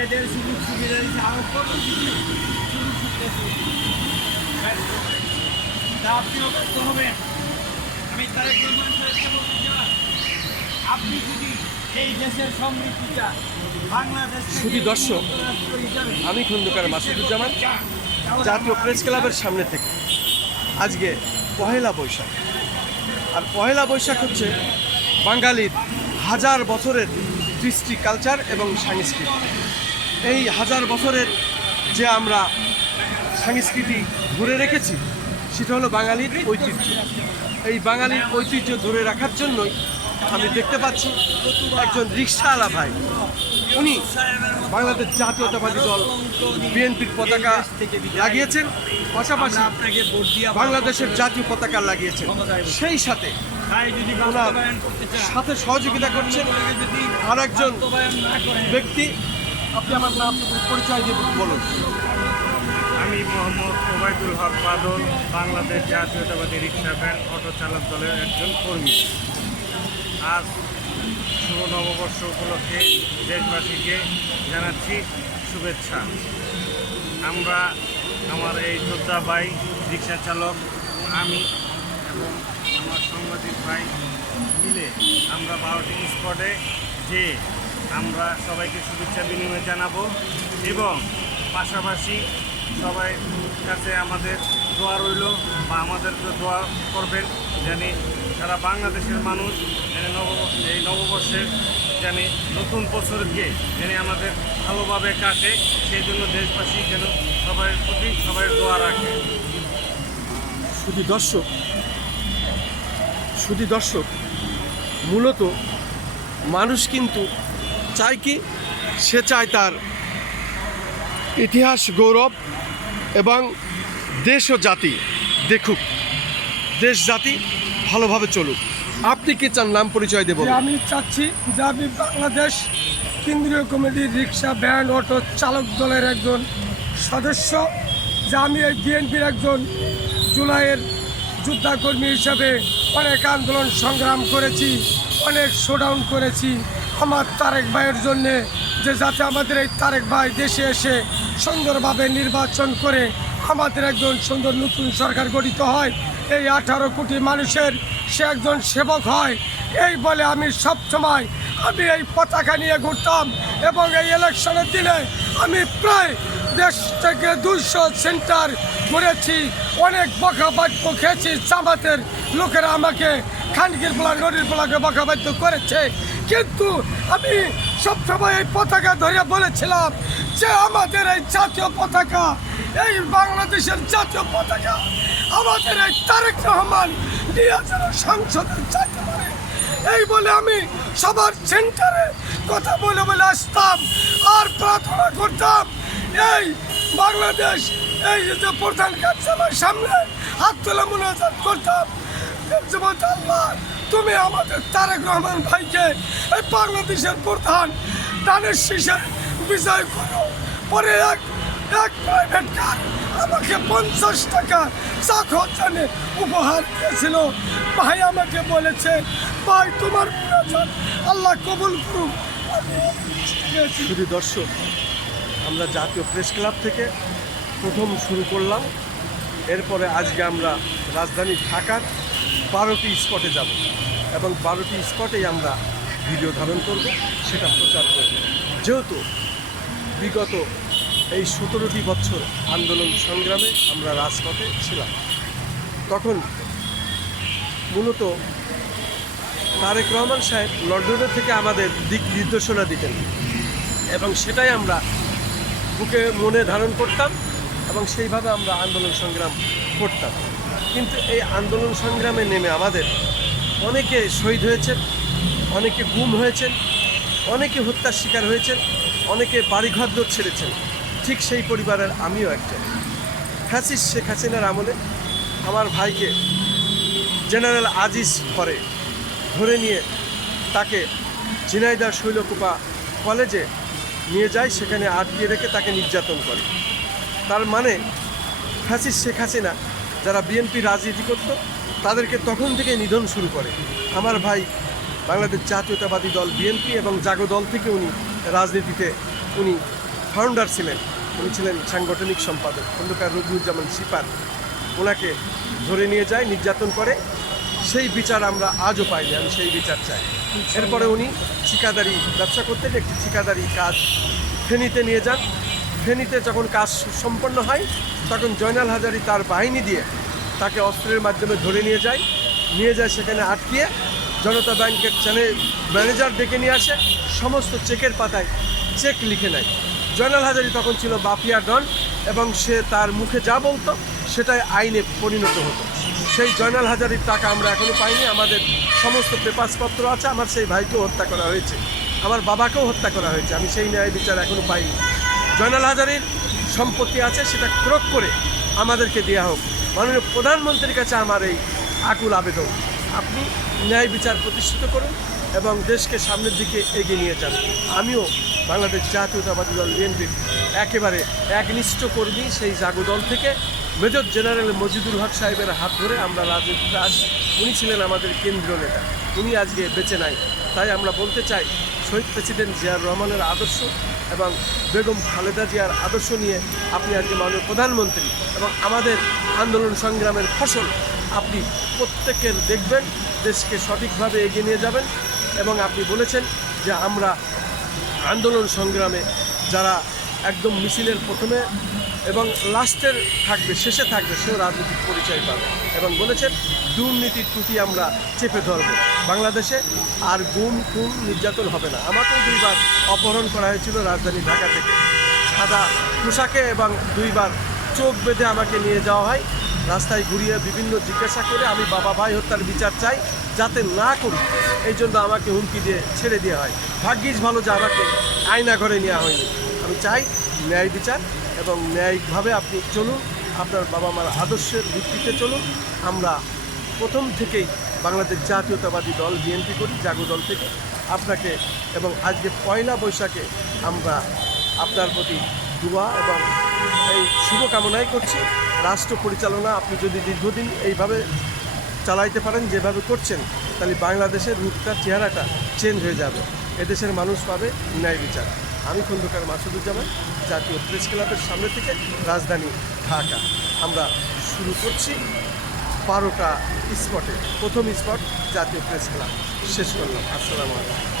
ভাইদের সুযোগ সুবিধা দিচ্ছে, আরো কত কিছু সুযোগ সুবিধা তা আপনিও ব্যস্ত হবেন। আমি তারেক রহমান সাহেবকে বলতে চাই, আপনি যদি এই দেশের সমৃদ্ধি চান, বাংলাদেশ শুধু দর্শক, আমি খন্দকার মাসুদুজ্জামান, জাতীয় প্রেস ক্লাবের সামনে থেকে আজকে পহেলা বৈশাখ। আর পহেলা বৈশাখ হচ্ছে বাঙালির হাজার বছরের কৃষ্টি কালচার এবং সংস্কৃতি। এই হাজার বছরের যে আমরা সংস্কৃতি ধরে রেখেছি সেটা হলো বাঙালির ঐতিহ্য। এই বাঙালির ঐতিহ্য ধরে রাখার জন্যই আমি দেখতে পাচ্ছি একজন রিকশাওয়ালা ভাই, উনি বাংলাদেশ জাতীয়তাবাদী দল বিএনপির পতাকা লাগিয়েছেন, পাশাপাশি বাংলাদেশের জাতীয় পতাকা লাগিয়েছেন। সেই সাথে ওনার সাথে সহযোগিতা করছেন আর একজন ব্যক্তি। আপনি আমার নাম পরিচয় দিয়ে বলুন। আমি মোহাম্মদ ওবায়দুল হক বাদল, বাংলাদেশ জাতীয়তাবাদী রিক্সা ভ্যান অটো চালক দলের একজন কর্মী। আজ শুভ নববর্ষ উপলক্ষে দেশবাসীকে জানাচ্ছি শুভেচ্ছা। আমরা আমার এই যোদ্ধা ভাই রিক্সা চালক, আমি এবং আমার সাংবাদিক ভাই মিলে আমরা 12টি স্পটে যে আমরা সবাইকে শুভেচ্ছা বিনিময় জানাবো এবং পাশাপাশি সবাই কাছে আমাদের দোয়া রইল বা আমাদেরকে দোয়া করবেন জানি সারা বাংলাদেশের মানুষ যেন এই নববর্ষের জানি নতুন বছরকে যেন আমাদের ভালোভাবে কাটে, সেই জন্য দেশবাসী যেন সবার প্রতি সবাই দোয়া রাখে। শুধু দর্শক, মূলত মানুষ কিন্তু চায় কি, সে চায় তার ইতিহাস গৌরব এবং দেশ ও জাতি দেখুক, দেশ জাতি ভালোভাবে চলুক। আপনি কি চান? নাম পরিচয় দেব। আমি চাচ্ছি যে আমি বাংলাদেশ কেন্দ্রীয় কমিটির রিক্সা ভ্যান অটো চালক দলের একজন সদস্য, যে আমি এই বিএনপির একজন জুলাইয়ের যোদ্ধাকর্মী হিসাবে অনেক আন্দোলন সংগ্রাম করেছি, অনেক শোডাউন করেছি আমার তারেক ভাইয়ের জন্যে, যে যাতে আমাদের এই তারেক ভাই দেশে এসে সুন্দরভাবে নির্বাচন করে আমাদের একজন সুন্দর নতুন সরকার গঠিত হয়, এই 18 কোটি মানুষের সে একজন সেবক হয়। এই বলে আমি সবসময় আমি এই পতাকা নিয়ে ঘুরতাম এবং এই ইলেকশনের দিনে আমি প্রায় দেশ থেকে 200 সেন্টার ঘুরেছি, অনেক বকাবাদ্য খেয়েছি। জামাতের লোকেরা আমাকে খানকির পোলা নদীর পোলাকে বকাবাদ্য করেছে, কিন্তু আমি সবসময় এই পতাকা ধরে বলেছিলাম যে আমাদের এই জাতীয় পতাকা, এই বাংলাদেশের জাতীয় পতাকা আমাদের এই তারেক রহমান নিয়ে যেন সংসদে যাইতে পারে। এই বলে আমি সবার সেন্টারে কথা বলে বলে আসতাম আর প্রার্থনা করতাম। এই বাংলাদেশ এই যে প্রধান কার্যালয়ের সামনে হাত তোলা মোনাজাত করতাম, আল্লাহ তুমি আমাদের তারেক রহমান ভাইকে এই বাংলাদেশের প্রধান দানের শীষে বিজয় করো। পরে এক প্রাইভেট কার আমাকে 50 টাকা চাকর জানে উপহার দিয়েছিল। ভাই আমাকে বলেছে, ভাই তোমার প্রয়োজন আল্লাহ কবুল করুক। শুধু দর্শক, আমরা জাতীয় প্রেস ক্লাব থেকে প্রথম শুরু করলাম, এরপরে আজকে আমরা রাজধানী ঢাকার 12টি স্পটে যাব এবং 12টি স্পটেই আমরা ভিডিও ধারণ করব, সেটা প্রচার করব। যেহেতু বিগত এই 17টি বছর আন্দোলন সংগ্রামে আমরা রাজপথে ছিলাম, তখন মূলত তারেক রহমান সাহেব লন্ডনের থেকে আমাদের দিক নির্দেশনা দিতেন এবং সেটাই আমরা বুকে মনে ধারণ করতাম এবং সেইভাবে আমরা আন্দোলন সংগ্রাম করতাম। কিন্তু এই আন্দোলন সংগ্রামে নেমে আমাদের অনেকে শহীদ হয়েছেন, অনেকে গুম হয়েছেন, অনেকে হত্যার শিকার হয়েছেন, অনেকে বাড়িঘর ছেড়েছেন। ঠিক সেই পরিবারের আমিও একজন। ফ্যাসিস্ট শেখ হাসিনার আমলে আমার ভাইকে জেনারেল আজিজ করে ধরে নিয়ে তাকে ঝিনাইদহ শৈলকুপা কলেজে নিয়ে যায়, সেখানে আটকে রেখে তাকে নির্যাতন করে। তার মানে ফ্যাসিস্ট শেখ হাসিনা যারা বিএনপি রাজনীতি করত তাদেরকে তখন থেকে নিধন শুরু করে। আমার ভাই বাংলাদেশ জাতীয়তাবাদী দল বিএনপি এবং জাগো দল থেকে উনি রাজনীতিতে ফাউন্ডার ছিলেন, উনি ছিলেন সাংগঠনিক সম্পাদক খন্দকার রবিউজ্জামান সিপার। ওনাকে ধরে নিয়ে যায়, নির্যাতন করে, সেই বিচার আমরা আজও পাইনি। আমি সেই বিচার চাই। এরপরে উনি ঠিকাদারি ব্যবসা করতেন, একটি ঠিকাদারি কাজ ফেনীতে নিয়ে যান। ফেনীতে যখন কাজ সম্পন্ন হয় তখন জয়নাল হাজারী তার বাহিনী দিয়ে তাকে অস্ত্রের মাধ্যমে ধরে নিয়ে যায়, সেখানে আটকিয়ে জনতা ব্যাংকের ম্যানেজার ডেকে নিয়ে আসে, সমস্ত চেকের পাতায় চেক লিখে নেয়। জয়নাল হাজারী তখন ছিল মাফিয়া ডন এবং সে তার মুখে যা বলতো সেটাই আইনে পরিণত হতো। সেই জয়নাল হাজারীর টাকা আমরা এখনও পাইনি। আমাদের সমস্ত পেপারসপত্র আছে। আমার সেই ভাইকেও হত্যা করা হয়েছে, আমার বাবাকেও হত্যা করা হয়েছে। আমি সেই ন্যায় বিচার এখনও পাইনি। জয়নাল হাজারীর সম্পত্তি আছে, সেটা ক্রোক করে আমাদেরকে দেওয়া হোক। মাননীয় প্রধানমন্ত্রীর কাছে আমার এই আকুল আবেদন, আপনি ন্যায় বিচার প্রতিষ্ঠিত করুন এবং দেশকে সামনের দিকে এগিয়ে নিয়ে যান। আমিও বাংলাদেশ জাতীয়তাবাদী দল বিএনপির একেবারে একনিষ্ঠ কর্মী। সেই জাগো দল থেকে মেজর জেনারেল মজিদুল হক সাহেবের হাত ধরে আমরা রাজনীতিতে আসি। উনি ছিলেন আমাদের কেন্দ্রীয় নেতা, উনি আজকে বেঁচে নাই। তাই আমরা বলতে চাই, শহীদ প্রেসিডেন্ট জিয়াউর রহমানের আদর্শ এবং বেগম খালেদা জিয়ার আদর্শ নিয়ে আপনি আজকে মাননীয় প্রধানমন্ত্রী এবং আমাদের আন্দোলন সংগ্রামের ফসল আপনি প্রত্যেকের দেখবেন, দেশকে সঠিকভাবে এগিয়ে নিয়ে যাবেন। এবং আপনি বলেছেন যে আমরা আন্দোলন সংগ্রামে যারা একদম মিছিলের প্রথমে এবং লাস্টের থাকবে, শেষে থাকবে, সেও রাজনৈতিক পরিচয় পাবে। এবং বলেছেন দুর্নীতির ত্রুটি আমরা চেপে ধরব বাংলাদেশে, আর গুম খুন নির্যাতন হবে না। আমাকেও 2বার অপহরণ করা হয়েছিল রাজধানী ঢাকা থেকে, সাদা পোশাকে, এবং 2বার চোখ বেঁধে আমাকে নিয়ে যাওয়া হয়, রাস্তায় ঘুরিয়ে বিভিন্ন জিজ্ঞাসা করে। আমি বাবা ভাই হত্যার বিচার চাই, যাতে না করি, এই জন্য আমাকে হুমকি দিয়ে ছেড়ে দেওয়া হয়। ভাগ্যিস ভালো যে আমাকে আয়না ঘরে নেওয়া হয়নি। আমি চাই ন্যায় বিচার এবং ন্যায়িকভাবে আপনি চলুন, আপনার বাবা মার আদর্শের ভিত্তিতে চলুন। আমরা প্রথম থেকেই বাংলাদেশ জাতীয়তাবাদী দল বিএনপি করি, জাগো দল থেকে আপনাকে, এবং আজকে পয়লা বৈশাখে আমরা আপনার প্রতি দোয়া এবং এই শুভকামনাই করছি। রাষ্ট্র পরিচালনা আপনি যদি দীর্ঘদিন এইভাবে চালাইতে পারেন যেভাবে করছেন, তাহলে বাংলাদেশের রূপটা, চেহারাটা চেঞ্জ হয়ে যাবে। এদেশের মানুষ পাবে ন্যায় বিচার। আমি খন্দকার মাসুদুজ্জামান, জাতীয় প্রেস ক্লাবের সামনে থেকে, রাজধানী ঢাকা। আমরা শুরু করছি 12টা স্পটে, প্রথম স্পট জাতীয় প্রেস ক্লাব, শেষ করলাম। আসসালামু আলাইকুম।